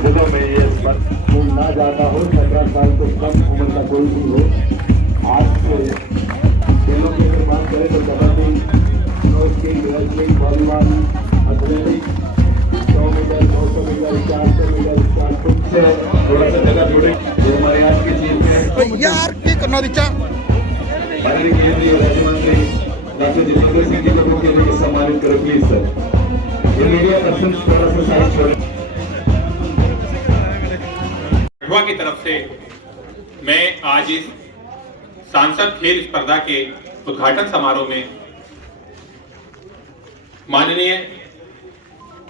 जिलों में ये स्कूल ना जाता हो, 17 साल से कम उम्र का कोई भी हो। आज से खेलों की अगर बात करें तो कबड्डी, स्नोकिंग, wrestling, volleyball, athletics, 100 metre, 200 metre, 400 metre, 4 foot से थोड़ा सा जगह जुड़े। ये हमारे आज की चीज में यार की करना दिखा माननीय केंद्रीय राज्य मंत्री डॉक्टर जितेंद्र सिंह जी को मुख्य रूप से सम्मानित करें प्लीज सर। ये मीडिया पर्सन थोड़ा सा साइड छोड़े। कठुआ की तरफ से मैं आज इस सांसद खेल स्पर्धा के उद्घाटन समारोह में माननीय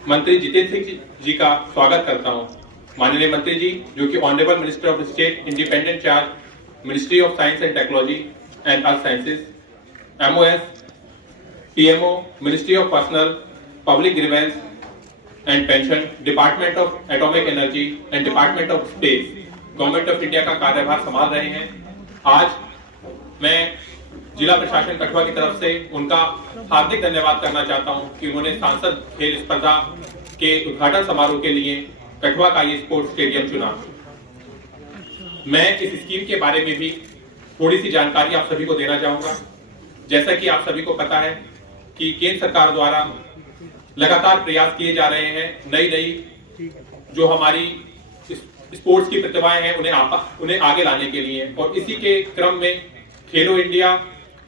मंत्री जितेंद्र सिंह जी का स्वागत करता हूं। माननीय मंत्री जी जो कि honourable minister of state independent charge ministry of science and technology and earth sciences, MOS, PMO, ministry of personnel public grievance and pension, department of atomic energy and department of space, government of India का कार्यभार संभाल रहे हैं। आज मैं जिला प्रशासन कठुआ की तरफ से उनका हार्दिक धन्यवाद करना चाहता हूं कि उन्होंने सांसद खेल स्पर्धा के उद्घाटन समारोह के लिए कठुआ का ये स्पोर्ट्स स्टेडियम चुना। मैं इस स्कीम के बारे में भी थोड़ी सी जानकारी आप सभी को देना चाहूंगा। जैसा कि आप सभी को पता है कि केंद्र सरकार द्वारा लगातार प्रयास किए जा रहे हैं नई जो हमारी स्पोर्ट्स की प्रतिभाएं हैं उन्हें आगे लाने के लिए, और इसी के क्रम में खेलो इंडिया,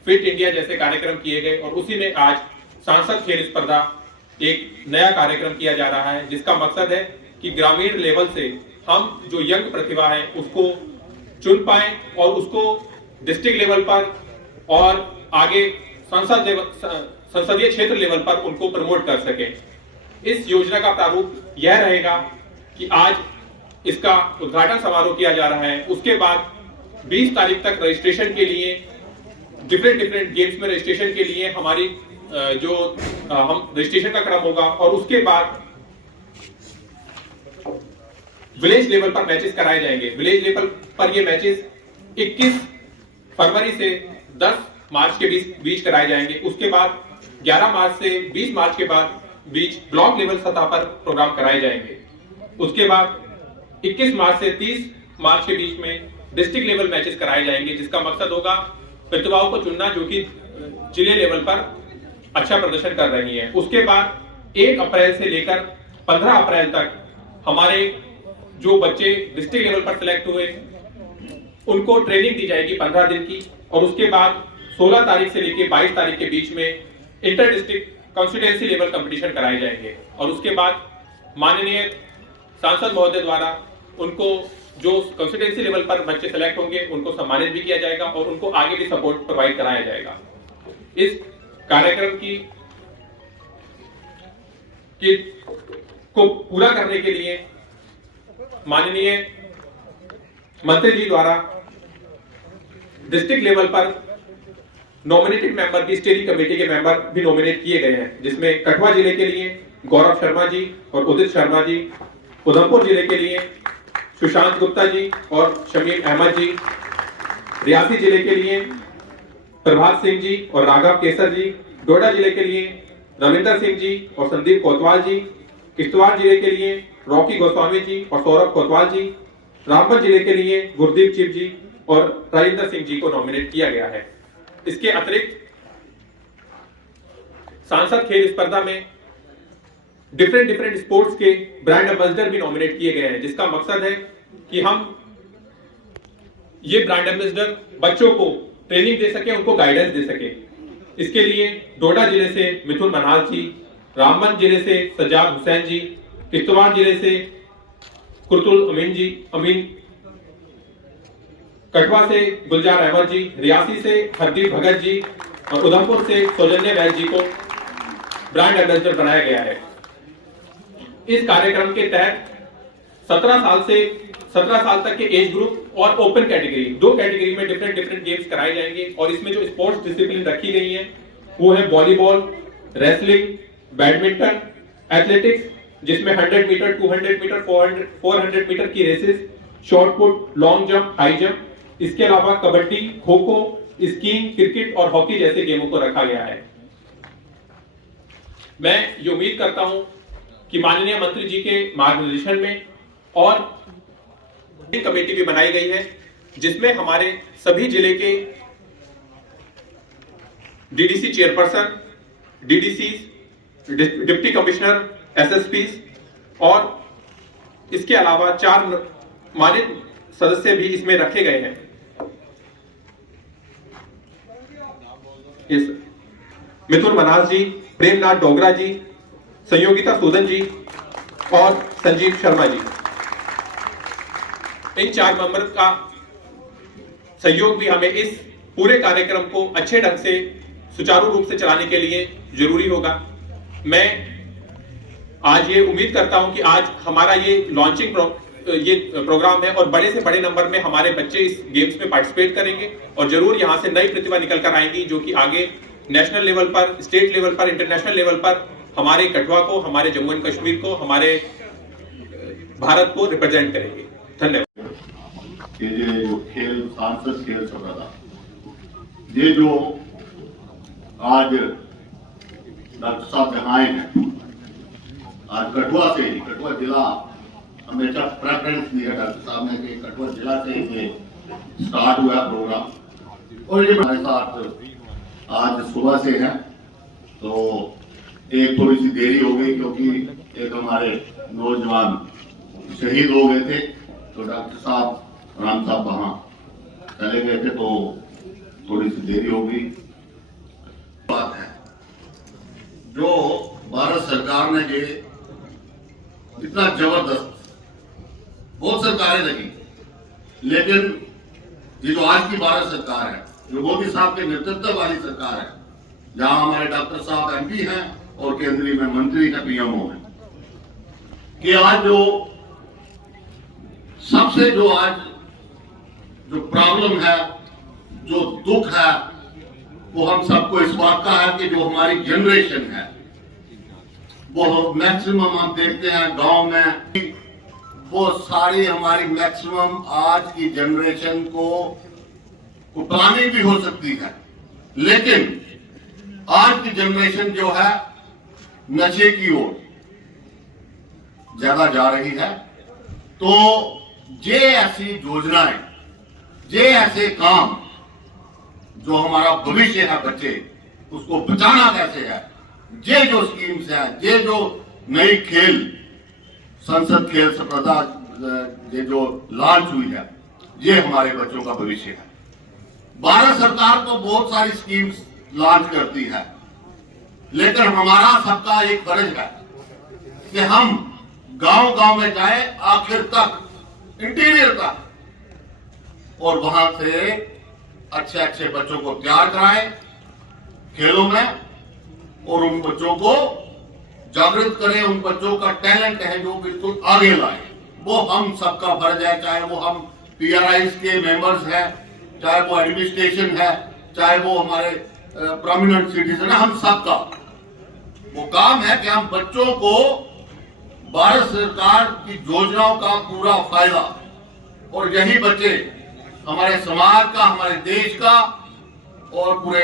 फिट इंडिया जैसे कार्यक्रम किए गए और उसी में आज सांसद खेल स्पर्धा एक नया कार्यक्रम किया जा रहा है जिसका मकसद है कि ग्रामीण लेवल से हम जो यंग प्रतिभा है उसको चुन पाए और उसको डिस्ट्रिक्ट लेवल पर और आगे संसदीय क्षेत्र लेवल पर उनको प्रमोट कर सके। इस योजना का प्रारूप यह रहेगा कि आज इसका उद्घाटन समारोह किया जा रहा है, उसके बाद 20 तारीख तक रजिस्ट्रेशन के लिए डिफरेंट गेम्स में रजिस्ट्रेशन के लिए हमारी जो हम रजिस्ट्रेशन का क्रम होगा, और उसके बाद विलेज लेवल पर मैचेस कराए जाएंगे। विलेज लेवल पर ये मैचेस 21 फरवरी से 10 मार्च के बीच कराए जाएंगे। उसके बाद 11 मार्च से 20 मार्च के बीच ब्लॉक लेवल सतह पर प्रोग्राम कराए जाएंगे। उसके बाद 21 मार्च से 30 मार्च के बीच में डिस्ट्रिक्ट लेवल मैचेस कराए जाएंगे, जिसका मकसद होगा प्रतिभाओं को चुनना जो कि जिले लेवल पर अच्छा प्रदर्शन कर रही है। उसके बाद 1 अप्रैल से लेकर 15 अप्रैल तक हमारे जो बच्चे डिस्ट्रिक्ट लेवल पर सिलेक्ट हुए उनको ट्रेनिंग दी जाएगी 15 दिन की, और उसके बाद 16 तारीख से लेकर 22 तारीख के बीच में inter district constituency level competition कराए जाएंगे। और उसके बाद माननीय सांसद महोदय द्वारा उनको जो कॉन्स्टिट्यूएंसी लेवल पर बच्चे सेलेक्ट होंगे उनको सम्मानित भी किया जाएगा और उनको आगे भी सपोर्ट प्रोवाइड कराया जाएगा। इस कार्यक्रम को पूरा करने के लिए माननीय मंत्री जी द्वारा डिस्ट्रिक्ट लेवल पर नॉमिनेटेड मेंबर की स्टीयरिंग कमेटी के मेंबर भी नॉमिनेट किए गए हैं, जिसमें कठुआ जिले के लिए गौरव शर्मा जी और उदित शर्मा जी, उधमपुर जिले के लिए सुशांत गुप्ता जी और शमीम अहमद जी, रियासी जिले के लिए प्रभात सिंह जी और राघव केसर जी, डोडा जिले के लिए रविंदर सिंह जी और संदीप कोतवाल जी, किश्तवाड़ जिले के लिए रॉकी गोस्वामी जी और सौरभ कोतवाल जी, रामबन जिले के लिए गुरदीप चिप जी और राजेंद्र सिंह जी को नॉमिनेट किया गया है। इसके अतिरिक्त सांसद खेल स्पर्धा में डिफरेंट स्पोर्ट्स के ब्रांड एम्बेसडर भी नॉमिनेट किए गए हैं, जिसका मकसद है कि हम ये ब्रांड एम्बेसडर बच्चों को ट्रेनिंग दे सके, उनको गाइडेंस दे सके। इसके लिए डोडा जिले से मिथुन मनहास जी, रामबन जिले से सज्जाद हुसैन जी, किश्तवाड़ जिले से कुर्तुल अमीन, कठवा से गुलजार अहमद जी, रियासी से हरदीप भगत जी और उधमपुर से सौजन्य वैद जी को ब्रांड एम्बेसडर बनाया गया है। इस कार्यक्रम के तहत 17 साल तक के एज ग्रुप और ओपन कैटेगरी, 2 कैटेगरी में डिफरेंट गेम्स कराए जाएंगे। और इसमें जो स्पोर्ट्स डिसिप्लिन रखी गई है वो है वॉलीबॉल, रेसलिंग, बैडमिंटन, एथलेटिक्स, जिसमें 100 मीटर, 200 मीटर, 400 मीटर की races, short put, long jump, high jump. इसके अलावा कबड्डी, खो खो, स्कीइंग, क्रिकेट और हॉकी जैसे गेमों को रखा गया है। मैं ये उम्मीद करता हूं कि माननीय मंत्री जी के मार्गदर्शन में और कमेटी भी बनाई गई है, जिसमें हमारे सभी जिले के DDC chairperson, DDC, deputy commissioner, SSP और इसके अलावा 4 मानित सदस्य भी इसमें रखे गए हैं। मिथुन मनहास जी, प्रेमनाथ डोगरा जी, संयोगिता सूदन जी और संजीव शर्मा जी, इन 4 मेंबर का सहयोग भी हमें इस पूरे कार्यक्रम को अच्छे ढंग से सुचारू रूप से चलाने के लिए जरूरी होगा। मैं आज ये उम्मीद करता हूं कि आज हमारा ये लॉन्चिंग प्रोग्राम है और बड़े से बड़े नंबर में हमारे बच्चे इस गेम्स में पार्टिसिपेट करेंगे और जरूर यहां से नई प्रतिभा निकल कर आएंगी, जो कि आगे नेशनल लेवल पर, स्टेट लेवल पर, इंटरनेशनल लेवल पर हमारे कठुआ को, हमारे जम्मू एंड कश्मीर को, हमारे भारत को रिप्रेजेंट करेंगे। धन्यवाद। ये जो खेल, सांसद खेल चल रहा था, ये जो आज डॉक्टर साहब यहाँ आए हैं, आज कठुआ से ही, कठुआ जिला हमेशा प्रेफरेंस दिया डॉक्टर साहब ने कि कठुआ जिला से ही स्टार्ट हुआ प्रोग्राम। और ये हमारे साथ आज सुबह से है, तो एक थोड़ी सी देरी हो गई क्योंकि एक हमारे नौजवान शहीद हो गए थे, तो डॉक्टर साहब, राम साहब वहां चले गए थे, तो थोड़ी सी देरी हो गई। बात है जो भारत सरकार ने ये इतना जबरदस्त, बहुत सरकारें लगी, लेकिन ये जो आज की भारत सरकार है, जो मोदी साहब के नेतृत्व वाली सरकार है, जहां हमारे डॉक्टर साहब एमपी हैं और केंद्रीय में मंत्री हैं, पीएमओ हैं, कि आज जो सबसे जो आज जो प्रॉब्लम है, जो दुख है, वो हम सबको इस बात का है कि जो हमारी जनरेशन है, वो मैक्सिमम हम देखते हैं गांव में, वो सारी हमारी मैक्सिमम आज की जनरेशन को पुरानी भी हो सकती है, लेकिन आज की जनरेशन जो है नशे की ओर ज्यादा जा रही है। तो ये ऐसी योजनाएं, ये ऐसे काम जो हमारा भविष्य है, बच्चे उसको बचाना कैसे है, ये जो स्कीम्स है, ये जो नई खेल, संसद खेल स्पर्धा ये जो लॉन्च हुई है, ये हमारे बच्चों का भविष्य है। भारत सरकार तो बहुत सारी स्कीम्स लॉन्च करती है, लेकिन हमारा सबका एक फर्ज है कि हम गांव-गांव में जाए, आखिर तक, इंटीरियर तक, और वहां से अच्छे अच्छे बच्चों को तैयार कराएं खेलों में, और उन बच्चों को जागृत करें, उन बच्चों का टैलेंट है जो बिल्कुल आगे लाएं। वो हम सबका फर्ज है, चाहे वो हम पीआरआईज के मेंबर्स हैं, चाहे वो एडमिनिस्ट्रेशन है, चाहे वो हमारे प्रोमिनेंट सिटीजन है, हम सबका वो काम है कि हम बच्चों को भारत सरकार की योजनाओं का पूरा फायदा, और यही बच्चे हमारे समाज का, हमारे देश का और पूरे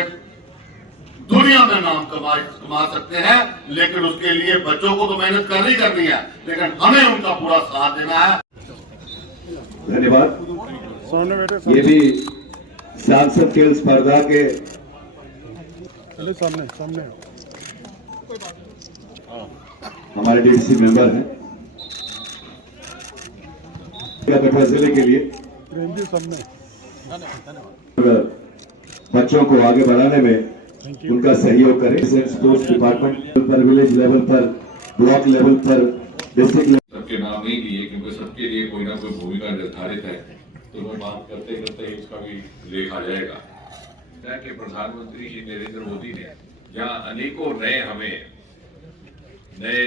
दुनिया में नाम कमा सकते हैं। लेकिन उसके लिए बच्चों को तो मेहनत करनी है, लेकिन हमें उनका पूरा साथ देना है। धन्यवाद। ये भी सांसद खेल स्पर्धा के सामने हमारे डीडीसी मेंबर हैं कठुआ जिले के लिए। सामने बच्चों को आगे बढ़ाने में उनका सहयोग करें। स्पोर्ट्स डिपार्टमेंट पर, विलेज लेवल पर, ब्लॉक लेवल पर, डिस्ट्रिक्ट लेवल। सबके नाम नहीं लिए क्योंकि सबके लिए कोई ना कोई भूमिका निर्धारित है, तो मैं बात करते करते इसका भी लेख आ जाएगा कि प्रधानमंत्री श्री नरेंद्र मोदी ने जहाँ अनेकों नए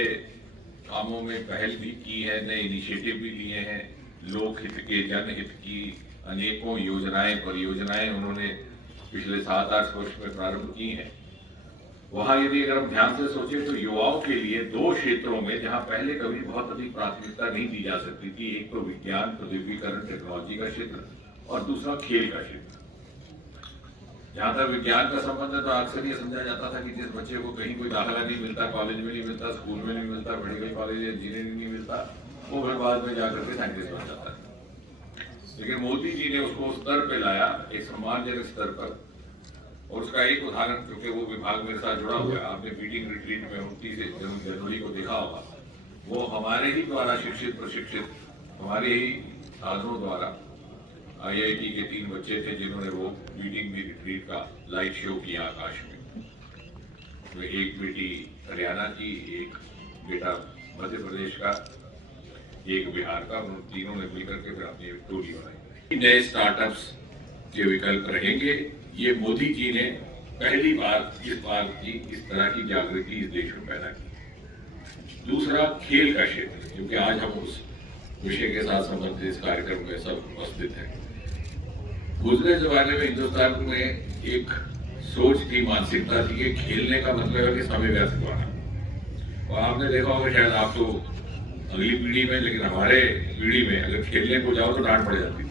कामों में पहल भी की है, नए इनिशिएटिव भी लिए हैं, लोक हित के, जनहित की अनेकों योजनाएं, परियोजनाएं उन्होंने पिछले 7-8 वर्ष में प्रारंभ की हैं। वहां यदि अगर हम ध्यान से सोचें तो युवाओं के लिए 2 क्षेत्रों में जहां पहले कभी बहुत अधिक प्राथमिकता नहीं दी जा सकती थी, एक तो विज्ञान प्रौद्योगिकीकरण टेक्नोलॉजी का क्षेत्र और दूसरा खेल का क्षेत्र। जहां तक विज्ञान का संबंध है तो अक्सर ये समझा जाता था कि जिस बच्चे को कहीं कोई दाखिला नहीं मिलता, कॉलेज में नहीं मिलता, स्कूल में नहीं मिलता, मेडिकल कॉलेज इंजीनियरिंग नहीं मिलता, वो फिर बाद में जाकर के साइंटिस्ट बन जाता है। लेकिन मोदी जी ने उसको उस स्तर पे लाया, एक सम्मानजनक स्तर पर। और उसका एक उदाहरण, क्योंकि वो विभाग मेरे साथ जुड़ा हुआ है, आपने मीटिंग रिट्रीट में 29 जनवरी को देखा होगा, वो हमारे ही द्वारा शिक्षित प्रशिक्षित, हमारे ही साधनों द्वारा IIT के 3 बच्चे थे जिन्होंने वो मीटिंग में रिट्रीट का लाइट शो किया आकाश में। तो एक बेटी हरियाणा की, एक बेटा मध्य प्रदेश का, एक बिहार का, उन तीनों ने मिलकर के फिर अपनी एक टोली बनाई। नए स्टार्टअप्स के विकल्प रहेंगे। ये मोदी जी ने पहली बार इस बार की इस तरह की जागृति इस देश में पैदा की। दूसरा खेल का क्षेत्र, क्योंकि आज हम उस विषय के साथ संबंधित इस कार्यक्रम में सब उपस्थित हैं। गुजरे जमाने में हिंदुस्तान में एक सोच थी, मानसिकता थी कि खेलने का मतलब है कि समय व्यर्थ करना। और आपने देखा होगा, शायद आप तो अगली पीढ़ी में, लेकिन हमारे पीढ़ी में अगर खेलने को जाओ तो डांट पड़ जाती थी।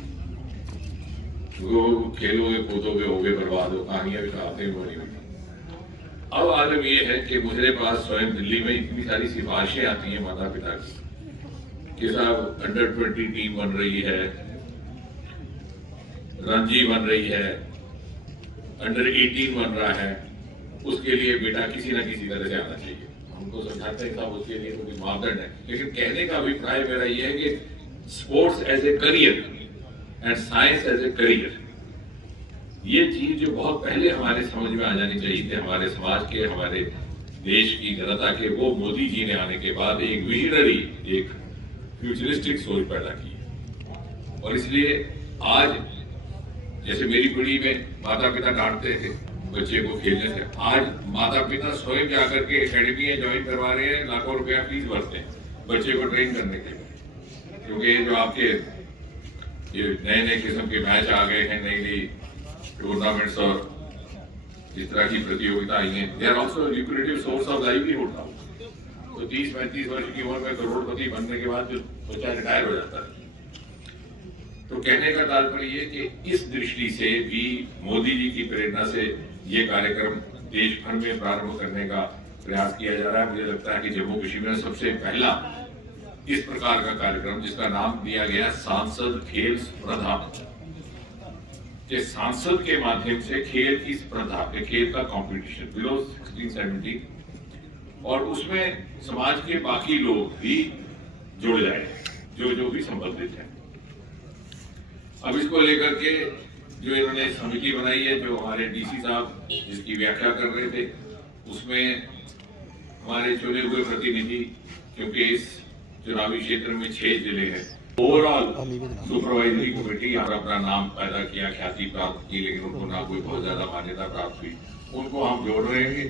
वो खेलोगे कूदोगे होगे बर्बाद हो, कहानियां भी कहाते हैं वो नहीं होती। अब आलम ये है कि मुझे पास स्वयं दिल्ली में इतनी सारी सिफारिशें आती हैं माता पिता की कि साहब अंडर 20 टीम बन रही है, रणजी बन रही है, अंडर 18 बन रहा है, उसके लिए बेटा किसी न किसी तरह से आना चाहिए। हमको समझाते हैं साहब उसके लिए कोई मापदंड है, लेकिन कहने का अभिप्राय मेरा ये है कि sports as a career and science as a career, ये चीज जो बहुत पहले हमारे समझ में आ जानी चाहिए थी, हमारे समाज के, हमारे देश की जनता के, वो मोदी जी ने आने के बाद एक विजनरी, एक फ्यूचरिस्टिक सोच पैदा की। और इसलिए आज जैसे मेरी पीढ़ी में माता पिता डांटते थे बच्चे को खेलने से, आज माता पिता स्वयं जाकर के एकेडमी ज्वाइन करवा रहे हैं, लाखों रुपया फीस भरते हैं बच्चे को ट्रेन करने के लिए। क्योंकि जो आपके ये नए नए किस्म के मैच आ गए हैं, नई नई टूर्नामेंट्स और इस तरह की प्रतियोगिता आई हैं, they are also lucrative source of livelihood now. तो 30-35 वर्ष की उम्र में करोड़पति बनने के बाद जो बच्चा रिटायर हो जाता है। तो कहने का तात्पर्य ये कि इस दृष्टि से भी मोदी जी की प्रेरणा से ये कार्यक्रम देश भर में प्रारंभ करने का प्रयास किया जा रहा है। मुझे लगता है कि जम्मू कश्मीर में सबसे पहला इस प्रकार का कार्यक्रम, जिसका नाम दिया गया सांसद खेल स्पर्धा, कि सांसद के माध्यम से खेल की स्पर्धा, खेल का कंपटीशन बिलो 16-17, और उसमें समाज के बाकी लोग भी जुड़ जाए जो भी संबंधित है। अब इसको लेकर के जो इन्होंने समिति बनाई है, जो हमारे डीसी साहब जिसकी व्याख्या कर रहे थे, उसमें हमारे चुने हुए प्रतिनिधि, क्योंकि इस चुनावी क्षेत्र में 6 जिले हैं, ओवरऑल सुपरवाइजरी कमेटी यहाँ अपना नाम पैदा किया, ख्याति प्राप्त की, लेकिन उनको ना कोई बहुत ज्यादा मान्यता प्राप्त हुई। उनको हम जोड़ रहे हैं,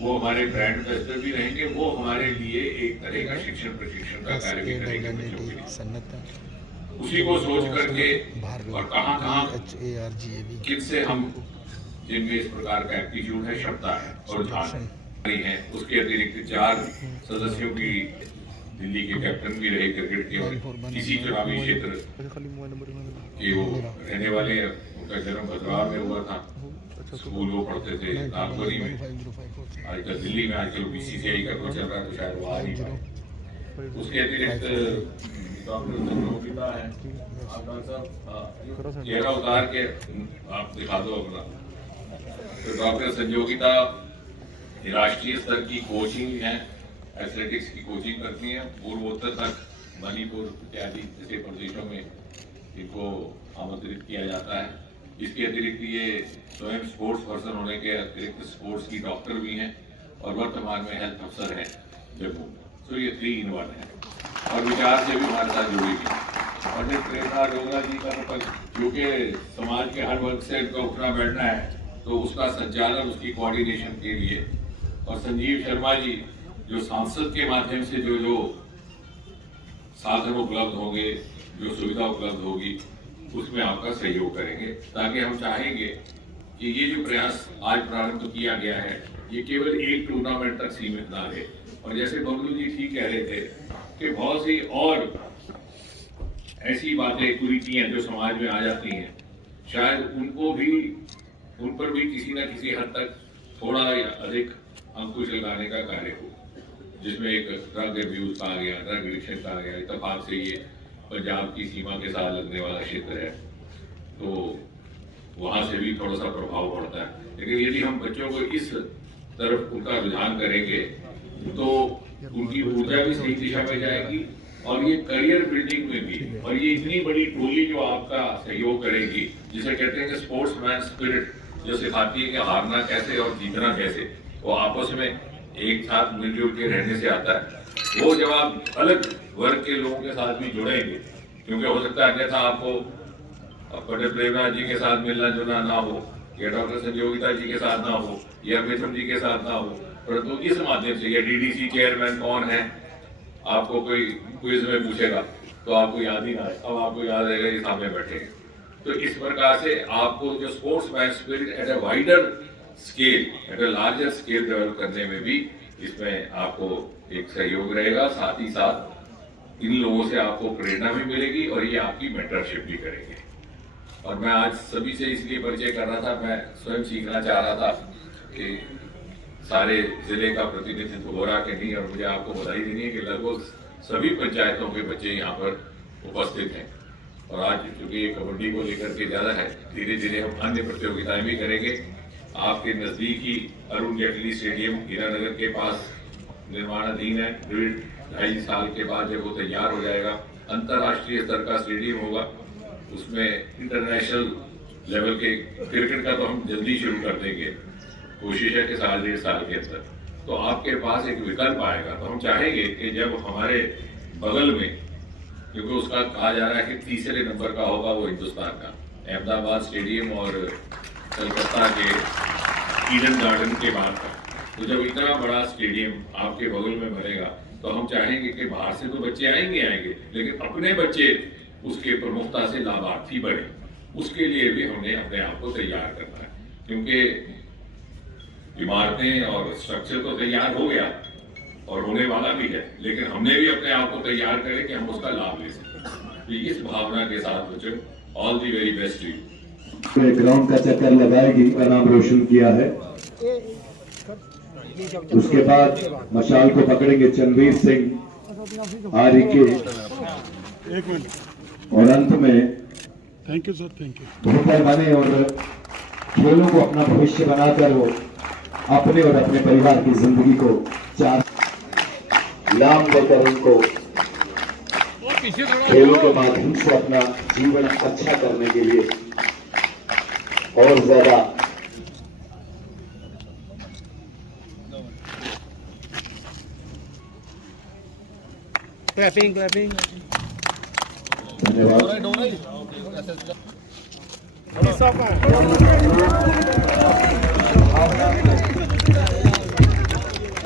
वो हमारे ब्रांड एम्बेसडर भी रहेंगे, वो हमारे लिए एक तरह का शिक्षण प्रशिक्षण का कार्य भी करेंगे बच्चों के लिए। उसी को सोच करके और कहाँ किनसे हम, जिनमें इस प्रकार का एप्टीट्यूड है, क्षमता है और ध्यान है, उसके अतिरिक्त 4 सदस्यों की दिल्ली के कैप्टन भी रहे क्रिकेट के, और इसी चुनावी क्षेत्र के वो रहने वाले, उनका जन्म भद्रवाह में हुआ था, स्कूल वो पढ़ते थे नागपुरी में, आजकल दिल्ली में, आजकल BCCI का कुछ चल रहा है तो शायद वो आ नहीं पाए। उसके अतिरिक्त डॉक्टर संजोगिता है, चेहरा उतार के आप दिखा दो अपना। तो डॉक्टर संजोगिता राष्ट्रीय स्तर की कोचिंग है, एथलेटिक्स की कोचिंग करती हैं, पूर्वोत्तर तक, मणिपुर इत्यादि जैसे प्रदेशों में इनको आमंत्रित किया जाता है। इसके अतिरिक्त ये स्वयं स्पोर्ट्स पर्सन होने के अतिरिक्त स्पोर्ट्स की डॉक्टर भी हैं और वर्तमान में हेल्थ अफसर हैं जम्मू। तो ये 3 in 1 है और विचार से भी हमारे साथ जुड़ेगी। पंडित प्रेरणा डोगरा जी का क्योंकि समाज के हर वर्ग से उनका उठना बैठना है, तो उसका संचालन, उसकी कोऑर्डिनेशन के लिए, और संजीव शर्मा जी जो सांसद के माध्यम से जो साधन उपलब्ध होंगे, जो सुविधा उपलब्ध होगी, उसमें आपका सहयोग करेंगे, ताकि हम चाहेंगे कि ये जो प्रयास आज प्रारंभ किया गया है ये केवल एक टूर्नामेंट तक सीमित ना रहे। और जैसे बबलू जी ठीक कह रहे थे कि बहुत सी और ऐसी बातें, कुरीतियां जो समाज में आ जाती हैं, शायद उन पर भी किसी न किसी हद तक थोड़ा या अधिक अंकुश लगाने का कार्य हो, जिसमें एक ड्रग अब्यूज कहा गया, ड्रग एडिक्शन कहा गया। इत्तेफाक से ये पंजाब की सीमा के साथ लगने वाला क्षेत्र है, तो वहां से भी थोड़ा सा प्रभाव पड़ता है। लेकिन यदि हम बच्चों को इस तरफ उनका रुझान करेंगे तो उनकी ऊर्जा भी सही दिशा में जाएगी और ये करियर बिल्डिंग में भी, और ये इतनी बड़ी टोली जो आपका सहयोग करेगी, जिसे कहते हैं कि स्पोर्ट्समैन स्पिरिट, जो सिखाती है कि हारना कैसे और जीतना कैसे, वो आपस में एक साथ मिलजुल के रहने से आता है। वो जब आप अलग वर्ग के लोगों के साथ भी जुड़ेंगे, क्योंकि हो सकता है अन्यथा आपको पंडित प्रेमनाथ जी के साथ मिलना जुलना ना हो, या डॉक्टर संजोगिता जी के साथ ना हो, या मिथुन जी के साथ ना हो, परंतु इस माध्यम से, या डीडीसी चेयरमैन कौन है, आपको कोई क्विज में पूछेगा तो आपको याद ही ना आए, अब आपको याद आएगा ये सामने बैठे। तो इस प्रकार से आपको जो sportsman spirit at a wider scale, at a larger scale develop करने में भी इसमें आपको एक सहयोग रहेगा। साथ ही साथ इन लोगों से आपको प्रेरणा भी मिलेगी और ये आपकी मेंटरशिप भी करेंगे। और मैं आज सभी से इसलिए परिचय कर रहा था, मैं स्वयं सीखना चाह रहा था कि सारे जिले का प्रतिनिधित्व हो रहा कि नहीं, और मुझे आपको बधाई देनी है कि लगभग सभी पंचायतों के बच्चे यहाँ पर उपस्थित हैं। और आज चूंकि ये कबड्डी को लेकर के ज्यादा है, धीरे धीरे हम अन्य प्रतियोगिताएं भी करेंगे। आपके नजदीक ही अरुण जेटली स्टेडियम हीरानगर के पास निर्माणाधीन है। 1.5 साल के बाद जब वो तैयार हो जाएगा, अंतर्राष्ट्रीय स्तर का स्टेडियम होगा, उसमें इंटरनेशनल लेवल के क्रिकेट का तो हम जल्दी शुरू कर देंगे, कोशिश है कि 1.5 साल के अंदर। तो आपके पास एक विकल्प आएगा। तो हम चाहेंगे कि जब हमारे बगल में, क्योंकि उसका कहा जा रहा है कि 3रे नंबर का होगा वो हिंदुस्तान का, अहमदाबाद स्टेडियम और कलकत्ता के ईडन गार्डन के बाद का, तो जब इतना बड़ा स्टेडियम आपके बगल में बनेगा तो हम चाहेंगे कि बाहर से तो बच्चे आएंगे, लेकिन अपने बच्चे उसके प्रमुखता से लाभार्थी बने। उसके लिए भी हमने अपने आप को तैयार करना है, क्योंकि इमारतें और स्ट्रक्चर तो तैयार हो गया और होने वाला भी है, लेकिन हमने भी अपने आप को तैयार करें कि हम उसका लाभ ले सकें। तो इस भावना के साथ बच्चों, all the very best to you. Ground का चक्कर लगाएगी का नाम रोशन किया है। उसके बाद मशाल को पकड़ेंगे चंद्रवीर सिंह आरिके, और अंत में thank you sir, thank you. बेहतर बने और खेलों को अपना भविष्य बनाकर वो अपने और अपने परिवार की जिंदगी को 4 इनाम देकर उनको खेलों के माध्यम से अपना जीवन अच्छा करने के लिए और ज्यादा क्लैपिंग क्लैपिंग। धन्यवाद।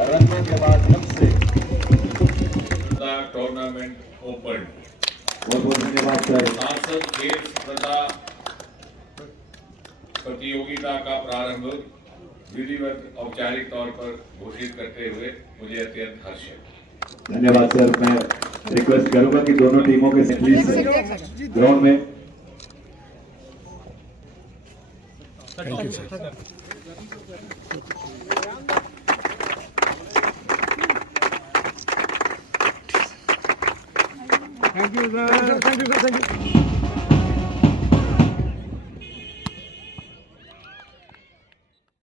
रंगों के माध्यम से टूर्नामेंट ओपन। बहुत बहुत धन्यवाद सर। सांसद खेल स्पर्धा प्रतियोगिता का प्रारंभ विधिवत औपचारिक तौर पर घोषित करते हुए मुझे अत्यंत हर्ष है। धन्यवाद सर। मैं रिक्वेस्ट करूंगा कि दोनों टीमों के प्लीज ग्राउंड में। Thank you sir. Thank you sir, thank you sir, thank you.